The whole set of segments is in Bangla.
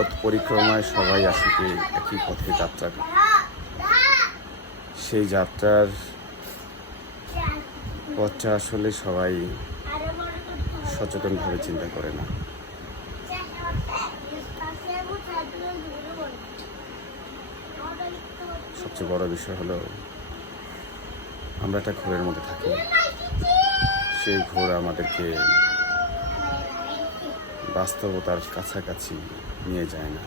পথ পরিক্রমায় সবাই আসিতে একই পথে যাত্রা করে। সেই যাত্রার পথটা আসলে সবাই সচেতনভাবে চিন্তা করে না সবচেয়ে বড় বিষয় হলো, আমরা একটা ঘোরের মধ্যে থাকি সেই ঘোর আমাদেরকে বাস্তবতার কাছাকাছি নিয়ে যায় না।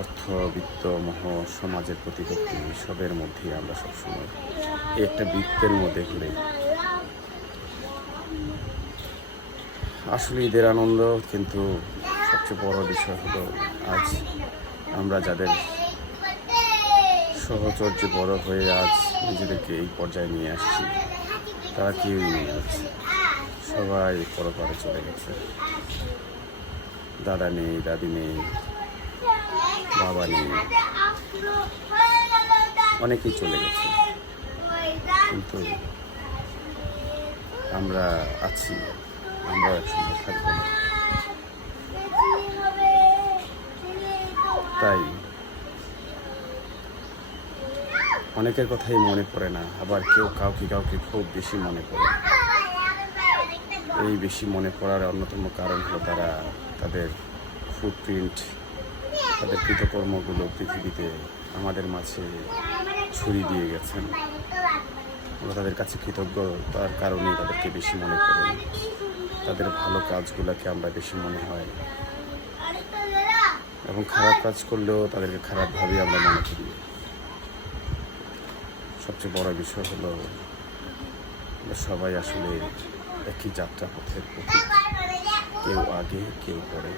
অর্থ বিত্ত মোহ, সমাজের প্রতিপত্তি সবের মধ্যেই আমরা সবসময় একটা বৃত্তের মধ্যে ঘুরে। আসলে ঈদের আনন্দ কিন্তু সবচেয়ে বড় বিষয় হলো আজ আমরা যাদের সহচর্যে বড় হয়ে আজ নিজেদেরকে এই পর্যায়ে নিয়ে আসছি, তারা কেউই নিয়ে আজ। সবাই পরপারে চলে গেছে। দাদা নেই, দাদি নেই, বাবা নেই। অনেকেই চলে গেছে। কিন্তু আমরা আছি আমরা একসঙ্গে থাকব তাই অনেকের কথাই মনে পড়ে না, আবার কেউ কাউকে কাউকে খুব বেশি মনে পড়ে এই বেশি মনে পড়ার অন্যতম কারণ হলো তারা তাদের ফুটপ্রিন্ট তাদের কৃতকর্মগুলো পৃথিবীতে আমাদের মাঝে ছুরি দিয়ে গেছেন। আমরা তাদের কাছে কৃতজ্ঞ তার কারণেই তাদেরকে বেশি মনে পড়ে তাদের ভালো কাজগুলোকে আমরা বেশি মনে হয়। এবং খারাপ কাজ করলেও তাদেরকে খারাপভাবেই আমরা মনে করি। সবচেয়ে বড় বিষয় হলো সবাই আসলে একই যাত্রা পথের প্রতি কেউ আগে কেউ পরে।